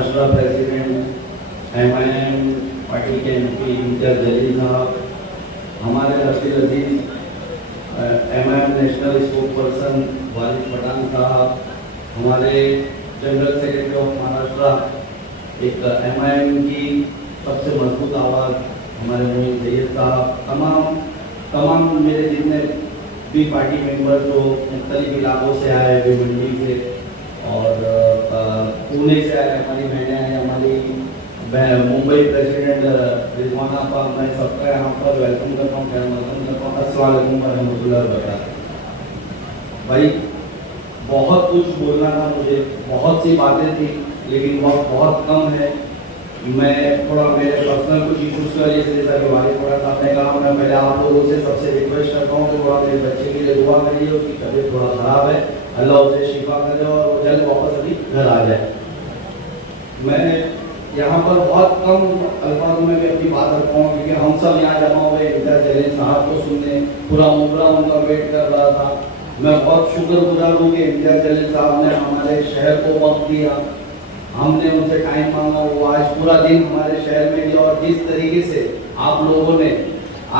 Maharashtra president MIM party के MP Imtiaz Jaleel साहब, हमारे रशीद अजीज MIM नेशनल स्पोर्ट पर्सन वालिद पठान साहब, हमारे जनरल सेक्रेटरी ऑफ महाराष्ट्र, एक MIM की सबसे मजबूत आवाज़ हमारे मोइन सैयद साहब, तमाम मेरे जितने भी पार्टी मेंबर जो मुख्तलिफ इलाकों से आए, भिवंडी से और पुणे से आए, हमारी बहनें हैं, हमारी मुंबई प्रेसिडेंट रिजवाना आपा, मैं सबका यहाँ पर वेलकम करता हूँ, अस्सलाम वालेकुम रहमतुल्लाहि व बरकातहू। भाई बहुत कुछ बोलना था मुझे, बहुत सी बातें थी, लेकिन वक्त बहुत कम है। मैं थोड़ा मेरे पर्सनल कुछ इशूज़ की वजह से, जैसा कि वालिद पठान साहब ने कहा, मैं पहले आप लोगों से सबसे रिक्वेस्ट करता हूँ कि थोड़ा मेरे बच्चे के लिए दुआ करिए, उसकी तबीयत थोड़ा ख़राब है, अल्लाह उसे शिफा करे और वो जल्द वापस अभी घर आ जाए। मैं यहाँ पर बहुत कम अल्फाज में भी अपनी बात रखता हूँ, क्योंकि हम सब यहाँ जमा हुए इम्तियाज जलील साहब को सुनने, पूरा मुमरा उनका वेट कर रहा था। मैं बहुत शुक्रगुजार हूँ कि इम्तियाज जलील साहब ने हमारे शहर को वक्त दिया, हमने उनसे टाइम मांगा, वो आज पूरा दिन हमारे शहर में दिया। और जिस तरीके से आप लोगों ने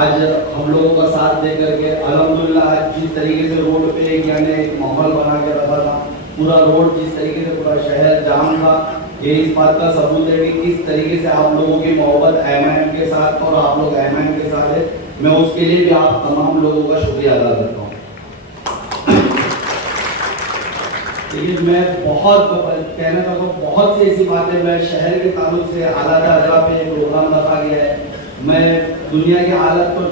आज हम लोगों का साथ दे करके अल्हम्दुलिल्लाह आज जिस तरीके से रोड पे यानी एक माहौल बना के रखा था, पूरा रोड जिस तरीके से पूरा शहर जाम था, ये इस बात का सबूत है कि किस तरीके से आप लोगों की मोहब्बत MIM के साथ और आप लोग MIM के साथ है। मैं उसके लिए भी आप तमाम लोगों का शुक्रिया अदा करता हूँ। लेकिन मैं बहुत कहना चाहता हूँ, बहुत सी ऐसी बातें मैं शहर के ताल्लुक से हालात अजरा पे प्रोग्राम रखा गया है। मैं दुनिया की हालत तो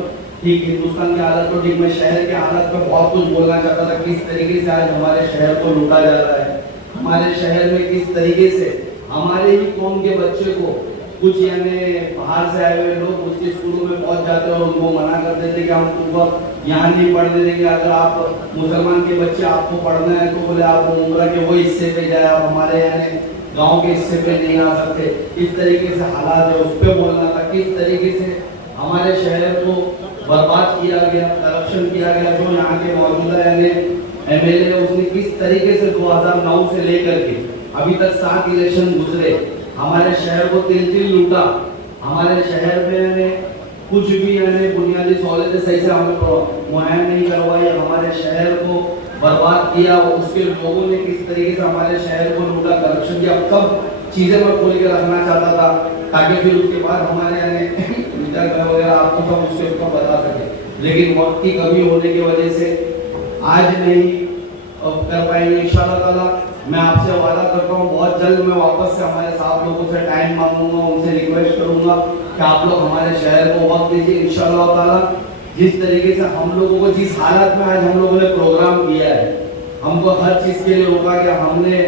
ठीक, हिंदुस्तान की हालत तो ठीक, मैं शहर के हालत पे बहुत कुछ बोलना चाहता था, किस तरीके से आज हमारे शहर को लूटा जा रहा है, हमारे शहर में किस तरीके से हमारे ही कौम के बच्चे को कुछ यानी बाहर से आए हुए लोग उसके स्कूलों में पहुंच जाते और उनको मना कर देते कि हम तुमको यहाँ नहीं पढ़ने देंगे, अगर आप मुसलमान के बच्चे आपको पढ़ना है तो बोले आप उम्र के वो हिस्से पे जाए, आप हमारे यानी गांव के हिस्से पे नहीं आ सकते। किस तरीके से हालात है उस पर बोलना था, किस तरीके से हमारे शहर को बर्बाद किया गया, करप्शन किया गया। जो यहाँ के मौजूदा यानी MLA उसने किस तरीके से 2009 से लेकर के अभी तक 7 इलेक्शन गुजरे, हमारे शहर को तिल लूटा, हमारे शहर में कुछ भी यानी बुनियादी सहूलतें सही से हमें मुहैया नहीं करवाई, हमारे शहर को बर्बाद किया। उसके लोगों ने किस तरीके से हमारे शहर को लूटा, करप्शन किया, सब चीज़ें मैं खोल के रखना चाहता था ताकि फिर उसके बाद हमारे यानी वगैरह आपको सब उसके ऊपर बता सके। लेकिन वक्त की कमी होने की वजह से आज नहीं कर पाएंगे। इंशाअल्लाह ताला मैं आपसे वादा करता हूँ बहुत जल्द मैं वापस से हमारे साथ लोगों से टाइम मांगूंगा, उनसे रिक्वेस्ट करूंगा कि आप लोग हमारे शहर को वक्त दीजिए। इंशाअल्लाह ताला जिस तरीके से हम लोगों को जिस हालत में आज हम लोगों ने प्रोग्राम किया है, हमको हर चीज़ के लिए रोका गया। हमने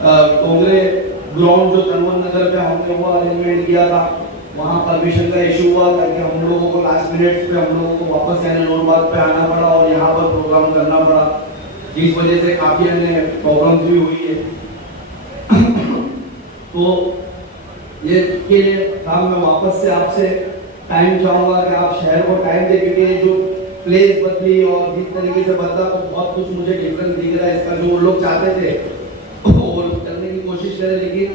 टोंगरे ग्राउंड जो तनवन नगर पे हमने वो अरेंजमेंट किया था, वहाँ परमिशन का इशू हुआ ताकि हम लोगों को लास्ट मिनट पे हम लोगों को वापस यानी नूरबाग पे आना पड़ा और यहाँ पर प्रोग्राम करना पड़ा, जिस वजह से काफ़ी अन्य प्रॉब्लम्स भी हुई है। तो ये के लिए काम मैं वापस से आपसे टाइम चाहूँगा कि आप शहर को टाइम दे, क्योंकि जो प्लेस बदली और जिस तरीके से बदला तो बहुत कुछ मुझे डिफरेंस दिख रहा है। इसका जो लोग चाहते थे वो करने की कोशिश करें, लेकिन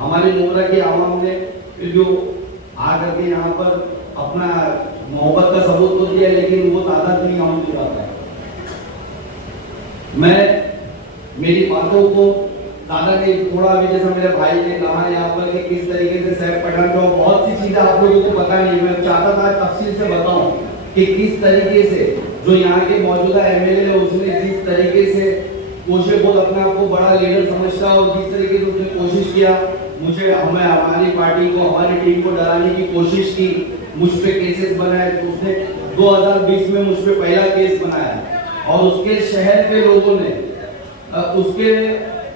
हमारी मुमरा की आवाम ने जो आकर के यहाँ पर अपना मोहब्बत का सबूत तो दिया, लेकिन वो तादाद नहीं हम दिखा पाए। मैं मेरी बातों को दादा ने थोड़ा भी जैसा मेरे भाई ने कहा यहाँ पर कि किस तरीके से सैफ पठान को बहुत सी चीजें आप लोगों को पता नहीं, मैं चाहता था तफसील से बताऊं कि किस तरीके से जो यहाँ के मौजूदा MLA है उसने जिस तरीके से कोशिश बहुत अपने आप को बड़ा लीडर समझता और जिस तरीके से उसने कोशिश किया मुझे हमें हमारी पार्टी को हमारी टीम को डराने की कोशिश की, मुझ पे केसेस बनाए। तो उसने 2020 में मुझ पे पहला केस बनाया और उसके शहर के लोगों ने उसके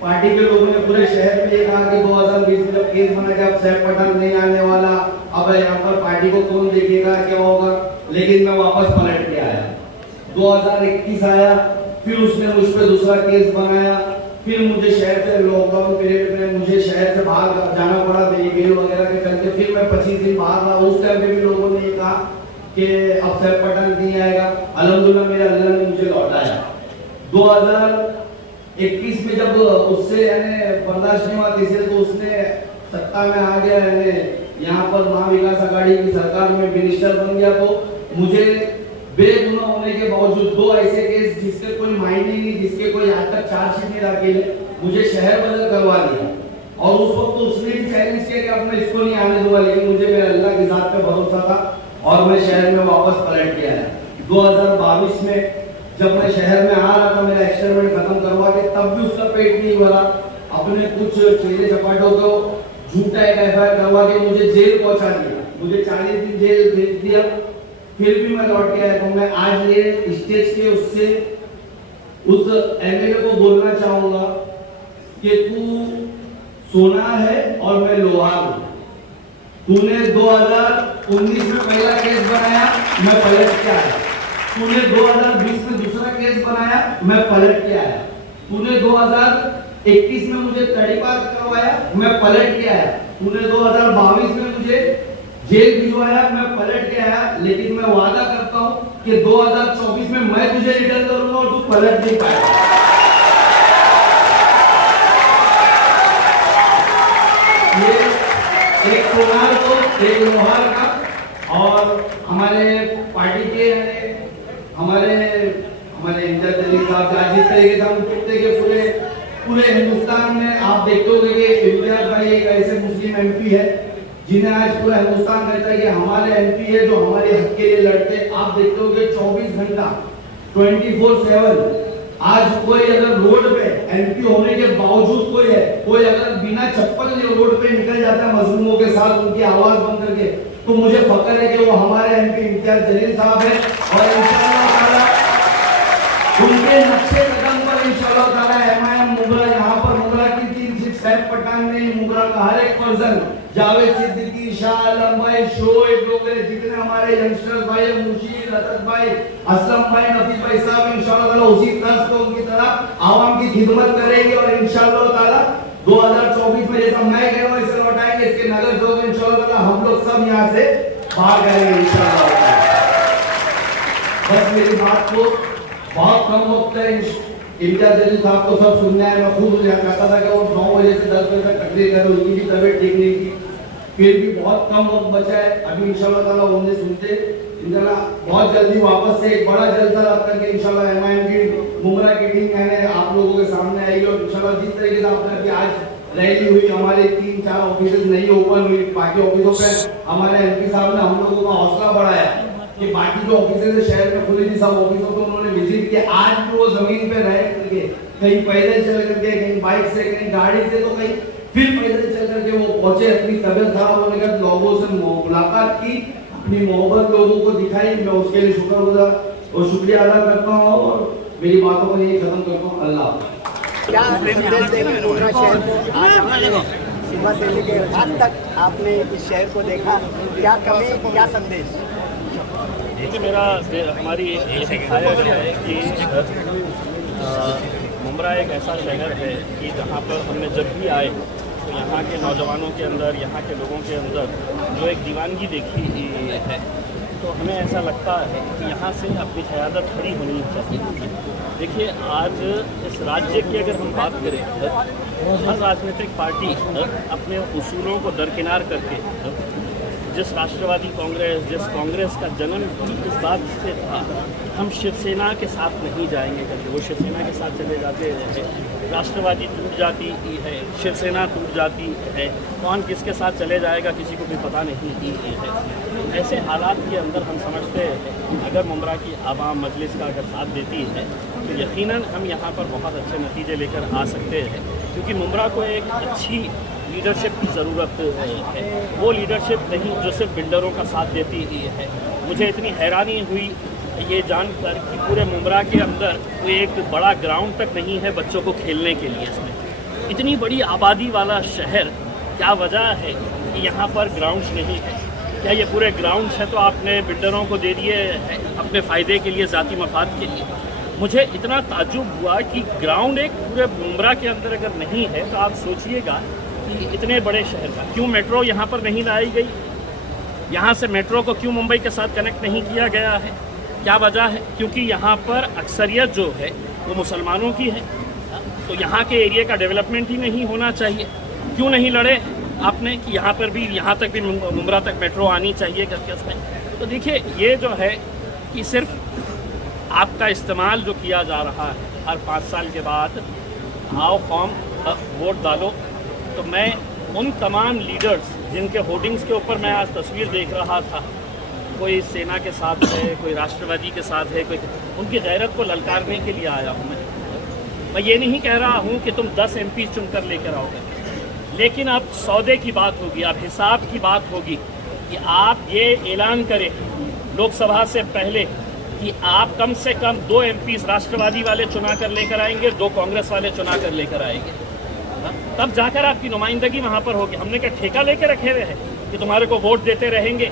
पार्टी के लोगों ने पूरे शहर में ये कहा कि 2020 में जब केस बना के अब सैफ पठान नहीं आने वाला, अब यहाँ पर पार्टी को कौन देखेगा क्या होगा। लेकिन मैं वापस पलट के आया, 2021 आया, फिर उसने मुझ पर दूसरा केस बनाया, फिर मुझे शहर से लॉकडाउन पीरियड में मुझे शहर से बाहर जाना पड़ा बेल वगैरह के चलते, फिर मैं 25 दिन बाहर रहा। उस टाइम पे भी लोगों ने ये कहा कि अब सैफ पठान नहीं आएगा। अल्हम्दुलिल्लाह मेरे अल्लाह ने मुझे लौटाया। 2021 में जब उससे यानी बर्दाश्त नहीं हुआ किसी तो उसने सत्ता में आ गया है, यहाँ पर महाविकास आघाड़ी की सरकार में मिनिस्टर बन गया, तो मुझे बेगुनाह होने के बावजूद 2 ऐसे केस जिसके कोई मायने नहीं, जिसके कोई आज तक चार्जशीट नहीं रखे, मुझे शहर बदल करवा दिया। और उस वक्त तो उसने भी चैलेंज किया कि अब मैं इसको नहीं आने दूंगा, लेकिन मुझे मेरे अल्लाह की जात पे भरोसा था और मैं शहर में वापस पलट के आया। 2022 में जब मैं शहर में आ रहा था मेरा एक्सपेरिमेंट खत्म करवा के, तब भी उसका पेट नहीं भरा। अपने कुछ चेले चपाटों को झूठा एक एफआईआर करवा के मुझे जेल पहुंचा दिया, मुझे 40 दिन जेल भेज दिया। फिर भी मैं लौट के आया। तो मैं आज ये स्टेज के उससे उस एमएलए को बोलना चाहूंगा कि तू सोना है और मैं लोहा हूं। तूने 2019 में पहला केस बनाया, मैं पलट के आया। तूने 2020 में दूसरा केस बनाया, मैं पलट के आया। तूने 2021 में मुझे तड़ीपार करवाया, मैं पलट के आया। तूने 2022 में मुझे जेल भिजवाया, मैं पलट के आया। लेकिन मैं वादा करता हूं कि 2024 में मैं तुझे रिटर्न करूंगा और तू पलट नहीं पाएगा। ये एक कुमार को एक लोहार का और हमारे पार्टी के हमारे इंचार्ज साहब जिस तरीके से हम चुनते के पूरे हिंदुस्तान में आप देखते हो कि इम्तियाज भाई एक ऐसे मुस्लिम एमपी है जिन्हें आज पूरा हिंदुस्तान कहता है कि हमारे एमपी है जो हमारे हक के लिए लड़ते। आप देखते हो कि 24 घंटा 24/7 आज कोई अगर रोड पे एमपी होने के बावजूद कोई अगर बिना चप्पल के रोड पे निकल जाता है मजलूमों के साथ उनकी आवाज बंद करके, तो मुझे फख्र है कि वो हमारे एमपी इम्तियाज जलील साहब है। और इंशाअल्लाह ताला उनके नक्शे कदम पर इंशाअल्लाह ताला एमआईएम मुगरा यहाँ पर मुगरा की 3 सीट सैफ पठान ने मुगरा का हर एक पर्सन जावेद सिद्दीकी, शाह आलम भाई, शोएब वगैरह जितने हमारे यंगस्टर्स भाई, मुशीर, असद भाई, असलम भाई, नफीस भाई साहब इंशाअल्लाह ताला उसी तर्ज पर उनकी तरह आवाम की खिदमत करेंगे। और इंशाअल्लाह ताला 2024 में जैसा मैं कह रहा हूँ इसे लौटाएंगे। इसके नगर लोग इंशाअल्लाह ताला हम लोग सब यहाँ से बाहर जाएंगे इंशाअल्लाह। बस मेरी बात को बहुत कम वक्त है, इम्तियाज जलील साहब को सब सुनना है। मैं खुद यहाँ चाहता था कि वो 9 बजे से 10 बजे तक तकरीर करें, उनकी भी तबीयत ठीक नहीं थी, फिर भी बहुत कम वक्त बचा है। अभी इंशाल्लाह ताला उन्हें सुनते इंशाल्लाह बहुत जल्दी वापस से एक बड़ा जलसा रख करके इंशाल्लाह एमआईएम की मुगरा की टीम कहने आप लोगों के सामने आएगी। और इंशाल्लाह जिस तरीके से आपने अभी आज रैली हुई, हमारे 3-4 ऑफिस नहीं ओपन हुई, बाकी ऑफिसों पे हमारे एमपी साहब ने हम लोगों का हौसला बढ़ाया कि बाकी जो ऑफिस शहर में खुली थी सब ऑफिसों को उन्होंने विजिट किया। आज भी वो जमीन पे रह करके कहीं पैदल चल करके, कहीं बाइक से, कहीं गाड़ी से, तो कहीं फिर पैदल चल करके वो पहुंचे। अपनी तबियत खराब होने के बाद लोगों से मुलाकात की, अपनी मोहब्बत लोगों को दिखाई। मैं उसके लिए शुक्रगुजार और शुक्रिया अदा करता हूँ और मेरी बातों को यही खत्म करता हूँ। अल्लाह। क्या संदेश देंगे मुगरा शहर को? आज आपने सुबह से लेकर रात तक आपने इस शहर को देखा, क्या कमी, क्या संदेश? देखिए हमारी ख्याल है कि मुमरा एक ऐसा शहर है कि जहाँ पर हमने जब भी आए तो यहाँ के नौजवानों के अंदर, यहाँ के लोगों के अंदर जो एक दीवानगी देखी है, तो हमें ऐसा लगता है कि यहाँ से अपनी क़यादत खड़ी होनी चाहिए। देखिए आज इस राज्य की अगर हम बात करें, हर राजनीतिक पार्टी अपने उसूलों को दरकिनार करके जिस राष्ट्रवादी कांग्रेस, जिस कांग्रेस का जन्म इस बात से था हम शिवसेना के साथ नहीं जाएंगे करके वो शिवसेना के साथ चले जाते हैं। राष्ट्रवादी टूट जाती है, शिवसेना टूट जाती है, कौन किसके साथ चले जाएगा किसी को भी पता नहीं है। ऐसे हालात के अंदर हम समझते हैं अगर मुमरा की आवाम मजलिस का अगर साथ देती है तो यकीनन हम यहाँ पर बहुत अच्छे नतीजे लेकर आ सकते हैं, क्योंकि मुमरा को एक अच्छी लीडरशिप की ज़रूरत है। वो लीडरशिप नहीं जो सिर्फ बिल्डरों का साथ देती ही है। मुझे इतनी हैरानी हुई ये जानकर कि पूरे मुमरा के अंदर कोई एक बड़ा ग्राउंड तक नहीं है बच्चों को खेलने के लिए। इसमें इतनी बड़ी आबादी वाला शहर, क्या वजह है कि यहाँ पर ग्राउंड्स नहीं है? क्या ये पूरे ग्राउंड्स हैं तो आपने बिल्डरों को दे दिए अपने फ़ायदे के लिए, ज़ाती मफाद के लिए? मुझे इतना ताज्जुब हुआ कि ग्राउंड एक पूरे मुमरा के अंदर अगर नहीं है तो आप सोचिएगा कि इतने बड़े शहर का क्यों मेट्रो यहाँ पर नहीं लाई गई? यहाँ से मेट्रो को क्यों मुंबई के साथ कनेक्ट नहीं किया गया है? क्या वजह है? क्योंकि यहाँ पर अक्सरियत जो है वो मुसलमानों की है, तो यहाँ के एरिया का डेवलपमेंट ही नहीं होना चाहिए। क्यों नहीं लड़े? आपने कि यहाँ पर भी, यहाँ तक भी मुंब्रा तक मेट्रो आनी चाहिए करके उसमें। तो देखिए ये जो है कि सिर्फ आपका इस्तेमाल जो किया जा रहा है हर 5 साल के बाद, आओ फॉर्म वोट डालो। तो मैं उन तमाम लीडर्स जिनके होर्डिंग्स के ऊपर मैं आज तस्वीर देख रहा था, कोई सेना के साथ है, कोई राष्ट्रवादी के साथ है, कोई, उनकी गैरत को ललकारने के लिए आया हूँ मैं ये नहीं कह रहा हूँ कि तुम 10 MP चुनकर लेकर आओगे, लेकिन अब सौदे की बात होगी, अब हिसाब की बात होगी कि आप ये ऐलान करें लोकसभा से पहले कि आप कम से कम 2 MPs राष्ट्रवादी वाले चुना कर लेकर आएंगे, 2 कांग्रेस वाले चुना कर लेकर आएंगे, तब जाकर आपकी नुमाइंदगी वहाँ पर होगी। हमने क्या ठेका लेकर रखे हुए हैं कि तुम्हारे को वोट देते रहेंगे?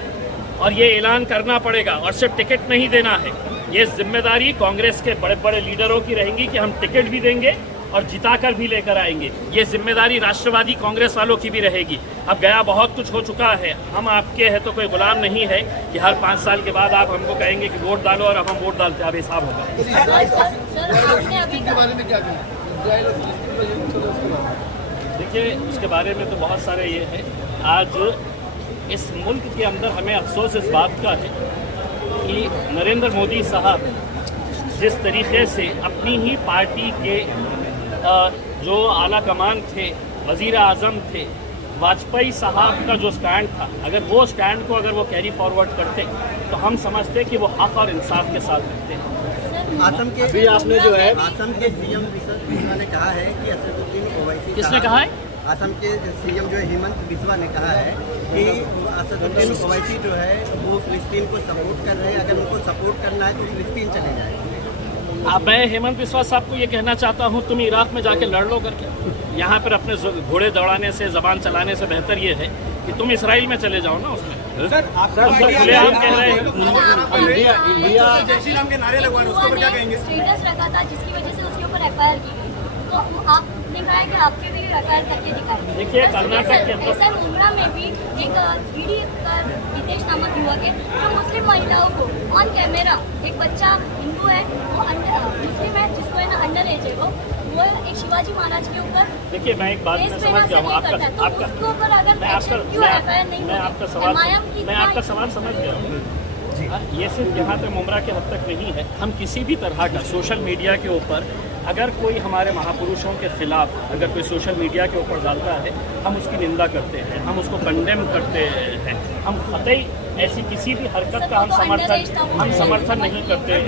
और ये ऐलान करना पड़ेगा, और सिर्फ टिकट नहीं देना है, ये जिम्मेदारी कांग्रेस के बड़े बड़े लीडरों की रहेगी कि हम टिकट भी देंगे और जिताकर भी लेकर आएंगे। ये जिम्मेदारी राष्ट्रवादी कांग्रेस वालों की भी रहेगी। अब गया बहुत कुछ हो चुका है, हम आपके हैं तो कोई गुलाम नहीं है कि हर 5 साल के बाद आप हमको कहेंगे कि वोट डालो और अब हम वोट डालते, अब हिसाब होगा। देखिए उसके बारे में तो बहुत सारे ये है, आज इस मुल्क के अंदर हमें अफसोस इस बात का है कि नरेंद्र मोदी साहब जिस तरीके से अपनी ही पार्टी के जो आला कमान थे, वज़ीर आज़म थे, वाजपेयी साहब का जो स्टैंड था, अगर वो स्टैंड को अगर वो कैरी फॉरवर्ड करते तो हम समझते कि वो हक़ और इंसाफ के साथ रहते हैं। असम के अभी आपने जो है असम के CM बिस्वा ने कहा है कि असदुद्दीन ओवैसी, किसने कहा है? असम के CM जो है हेमंत बिस्वा ने कहा है कि असदुद्दीन ओवैसी जो है वो फिलिस्तीन को सपोर्ट कर रहे हैं, अगर उनको सपोर्ट करना है तो फिलिस्तीन चले जाए। अब मैं हेमंत बिस्वा साहब को ये कहना चाहता हूँ, तुम इराक में जाके लड़ लो करके, यहाँ पर अपने घोड़े दौड़ाने से, ज़बान चलाने से बेहतर ये है कि तुम इसराइल में चले जाओ ना। उसमें सर आप खुलेआम कह रहे हैं इंडिया जय श्री राम के नारे लगवा रहे हैं, उसके ऊपर क्या कहेंगे? स्टेटस रखा था जिसकी वजह से उसके ऊपर FIR की गई, तो आपने कहा है कि आपके भी FIR करके दिखाई। देखिए कर्नाटक के ऐसा मुंब्रा में भी एक ईडी का रितेश नामक युवक है जो मुस्लिम महिलाओं को ऑन कैमरा, एक बच्चा हिंदू है वो मुस्लिम है जिसको है ना अंडर एज है वो एक शिवाजी महाराज के ऊपर, देखिए मैं एक बात में समझ गया हूँ मैं आपका सवाल समझ गया हूँ। ये सिर्फ यहाँ पे मुंब्रा के हद तक नहीं है, हम किसी भी तरह का सोशल मीडिया के ऊपर अगर कोई हमारे महापुरुषों के खिलाफ अगर कोई सोशल मीडिया के ऊपर डालता है, हम उसकी निंदा करते हैं, हम उसको कंडेम करते हैं, हम कतई ऐसी किसी भी हरकत का हम समर्थन नहीं करते।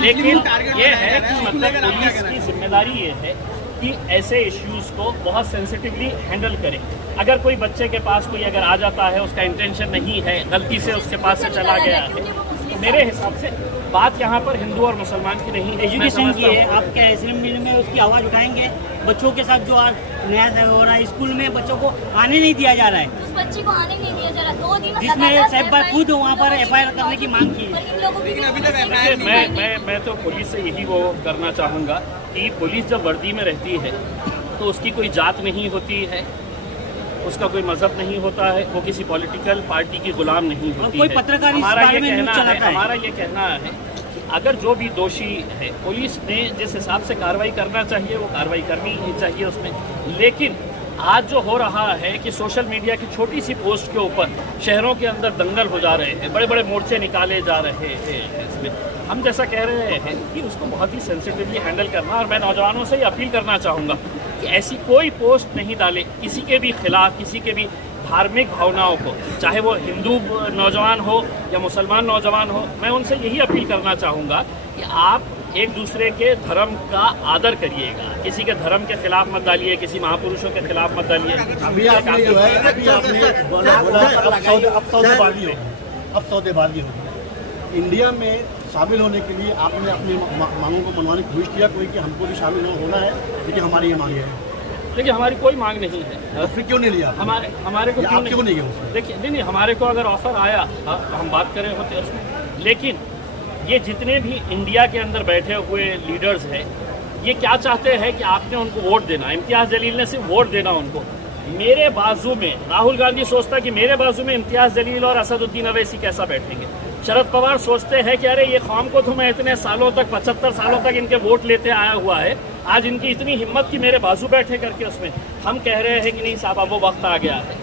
लेकिन ये है कि मतलब पुलिस की जिम्मेदारी ये है कि ऐसे इश्यूज़ को बहुत सेंसिटिवली हैंडल करें। अगर कोई बच्चे के पास कोई अगर आ जाता है, उसका इंटेंशन नहीं है, गलती से उसके पास से चला गया है, तो मेरे हिसाब से बात यहाँ पर हिंदू और मुसलमान की नहीं है। एजुकेशन की है, आप क्या असेंबली में उसकी आवाज़ उठाएंगे? बच्चों के साथ जो आज नया हो रहा है, स्कूल में बच्चों को आने नहीं दिया जा रहा है, उस बच्ची को आने नहीं दिया जा रहा, 2 दिन जिसमें साहब बार खुद वहाँ पर FIR करने की मांग की है। मैं तो पुलिस से यही वो करना चाहूँगा कि पुलिस जब वर्दी में रहती है तो उसकी कोई जात नहीं होती है, उसका कोई मजहब नहीं होता है, वो किसी पॉलिटिकल पार्टी की गुलाम नहीं होती है। पत्रकार हमारा ये कहना है कि अगर जो भी दोषी है, पुलिस ने जिस हिसाब से कार्रवाई करना चाहिए वो कार्रवाई करनी ही चाहिए उसमें। लेकिन आज जो हो रहा है कि सोशल मीडिया की छोटी सी पोस्ट के ऊपर शहरों के अंदर दंगल हो जा रहे हैं, बड़े बड़े मोर्चे निकाले जा रहे हैं, इसमें हम जैसा कह रहे हैं कि उसको बहुत ही सेंसिटिवली हैंडल करना, और मैं नौजवानों से ही अपील करना चाहूँगा कि ऐसी कोई पोस्ट नहीं डाले किसी के भी खिलाफ, किसी के भी धार्मिक भावनाओं को, चाहे वो हिंदू नौजवान हो या मुसलमान नौजवान हो। मैं उनसे यही अपील करना चाहूँगा कि आप एक दूसरे के धर्म का आदर करिएगा, किसी के धर्म के खिलाफ मत डालिए, किसी महापुरुषों के खिलाफ मत डालिए। अभी आपने जो है अब सौदेबाजी होगी। इंडिया में शामिल होने के लिए आपने अपनी मांगों को मनवाने की कोशिश किया कोई कि हमको भी शामिल होना है, लेकिन हमारी ये मांग है? देखिए हमारी कोई मांग नहीं है। फिर क्यों नहीं लिया? हमारे को क्यों नहीं गया? देखिए नहीं, हमारे को अगर ऑफर आया हम बात कर रहे होते उसमें, लेकिन ये जितने भी इंडिया के अंदर बैठे हुए लीडर्स हैं, ये क्या चाहते हैं कि आपने उनको वोट देना। इम्तियाज़ जलील ने सिर्फ वोट देना उनको। मेरे बाजू में राहुल गांधी सोचता कि मेरे बाजू में इम्तियाज़ जलील और असदुद्दीन ओवैसी कैसा बैठेंगे, शरद पवार सोचते हैं कि अरे ये कौम को तो मैं इतने सालों तक 75 सालों तक इनके वोट लेते आया हुआ है, आज इनकी इतनी हिम्मत कि मेरे बाजू बैठे करके उसमें हम कह रहे हैं कि नहीं साहब अब वो वक्त आ गया है,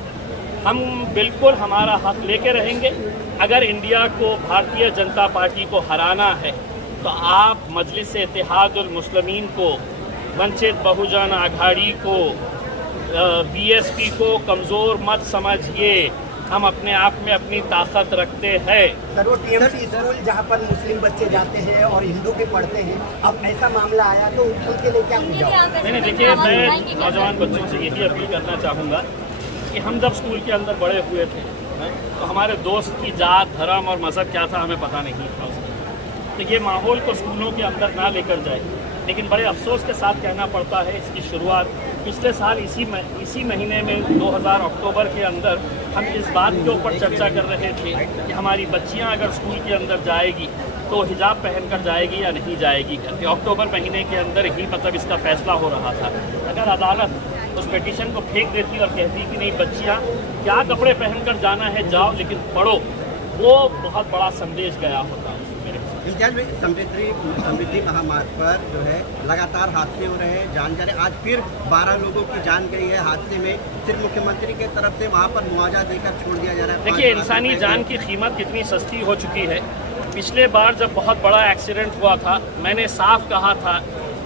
हम बिल्कुल हमारा हक लेके रहेंगे। अगर इंडिया को भारतीय जनता पार्टी को हराना है तो आप मजलिस इत्तेहादुल मुस्लिमीन को, वंचित बहुजन आघाड़ी को, बीएसपी को कमज़ोर मत समझिए। हम अपने आप में अपनी ताकत रखते हैं। सर वो टीएमसी स्कूल जहाँ पर मुस्लिम बच्चे जाते हैं और हिंदू के पढ़ते हैं, अब ऐसा मामला आया तो उनके लिए क्या सुझाव? नहीं, देखिए मैं नौजवान बच्चों से यही अपील करना चाहूँगा कि हम जब स्कूल के अंदर बड़े हुए थे तो हमारे दोस्त की जात, धर्म और मज़हब क्या था हमें पता नहीं था उसका। तो ये माहौल को स्कूलों के अंदर ना लेकर जाए। लेकिन बड़े अफसोस के साथ कहना पड़ता है इसकी शुरुआत पिछले साल इसी महीने में 2000 अक्टूबर के अंदर हम इस बात के ऊपर चर्चा कर रहे थे कि हमारी बच्चियां अगर स्कूल के अंदर जाएगी तो हिजाब पहनकर जाएगी या नहीं जाएगी करके। अक्टूबर महीने के अंदर ही मतलब इसका फैसला हो रहा था। अगर अदालत उस पिटीशन को फेंक देती और कहती कि नहीं बच्चियां क्या कपड़े पहनकर जाना है जाओ लेकिन पढ़ो, वो बहुत बड़ा संदेश गया होता। इम्तियाज भाई, समृद्धि महामार्ग पर जो है लगातार हादसे हो रहे हैं, जान जा रहे। आज फिर 12 लोगों की जान गई है हादसे में। सिर्फ मुख्यमंत्री की तरफ से वहाँ पर मुआवजा देकर छोड़ दिया जा रहा है। देखिए इंसानी जान की कीमत कितनी सस्ती हो चुकी है। पिछले बार जब बहुत बड़ा एक्सीडेंट हुआ था मैंने साफ कहा था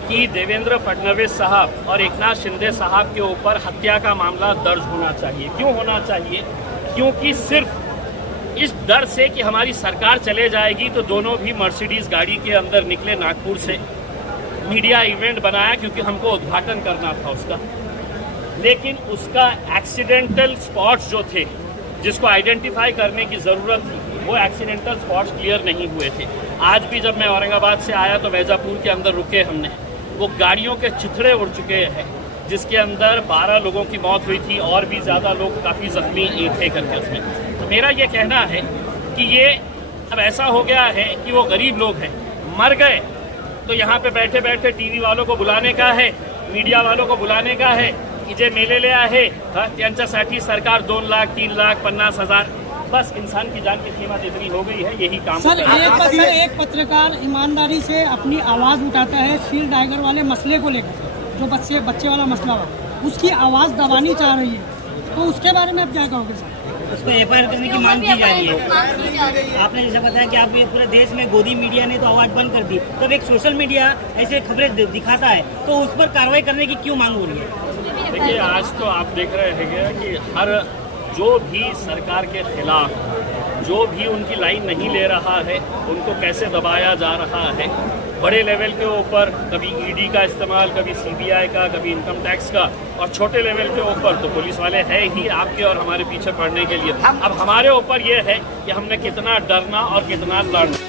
कि देवेंद्र फडणवीस साहब और एकनाथ शिंदे साहब के ऊपर हत्या का मामला दर्ज होना चाहिए। क्यों होना चाहिए? क्योंकि सिर्फ इस डर से कि हमारी सरकार चले जाएगी तो दोनों भी मर्सिडीज गाड़ी के अंदर निकले नागपुर से। मीडिया इवेंट बनाया क्योंकि हमको उद्घाटन करना था उसका, लेकिन उसका एक्सीडेंटल स्पॉट्स जो थे जिसको आइडेंटिफाई करने की ज़रूरत थी वो एक्सीडेंटल स्पॉट्स क्लियर नहीं हुए थे। आज भी जब मैं औरंगाबाद से आया तो वैजापुर के अंदर रुके हमने, वो गाड़ियों के चिथड़े उड़ चुके हैं जिसके अंदर 12 लोगों की मौत हुई थी और भी ज़्यादा लोग काफ़ी जख्मी थे करके उसमें। तो मेरा ये कहना है कि ये अब ऐसा हो गया है कि वो गरीब लोग हैं, मर गए तो यहाँ पे बैठे बैठे टीवी वालों को बुलाने का है, मीडिया वालों को बुलाने का है कि जे मेले ले आहे त्यांच्यासाठी सरकार 2 लाख 3 लाख 50,000, बस इंसान की जान की कीमत इतनी हो गई है। यही काम सर एक पत्रकार ईमानदारी से अपनी आवाज़ उठाता है शील्ड टाइगर वाले मसले को लेकर, जो बच्चे वाला मसला हो, उसकी आवाज़ दबानी चाह रही है, तो उसके बारे में आप क्या कहोगे सर? उसको एफआईआर करने की मांग की जा रही है। आपने जैसा बताया कि आप ये पूरे देश में गोदी मीडिया ने तो आवाज़ बंद कर दी, तब एक सोशल मीडिया ऐसे खबरें दिखाता है तो उस पर कार्रवाई करने की क्यों मांग हो रही है? देखिए आज तो आप देख रहे हैं कि हर जो भी सरकार के खिलाफ जो भी उनकी लाइन नहीं ले रहा है उनको कैसे दबाया जा रहा है। बड़े लेवल के ऊपर कभी ईडी का इस्तेमाल, कभी सीबीआई का, कभी इनकम टैक्स का, और छोटे लेवल के ऊपर तो पुलिस वाले हैं ही आपके और हमारे पीछे पड़ने के लिए। अब हमारे ऊपर ये है कि हमने कितना डरना और कितना लड़ना।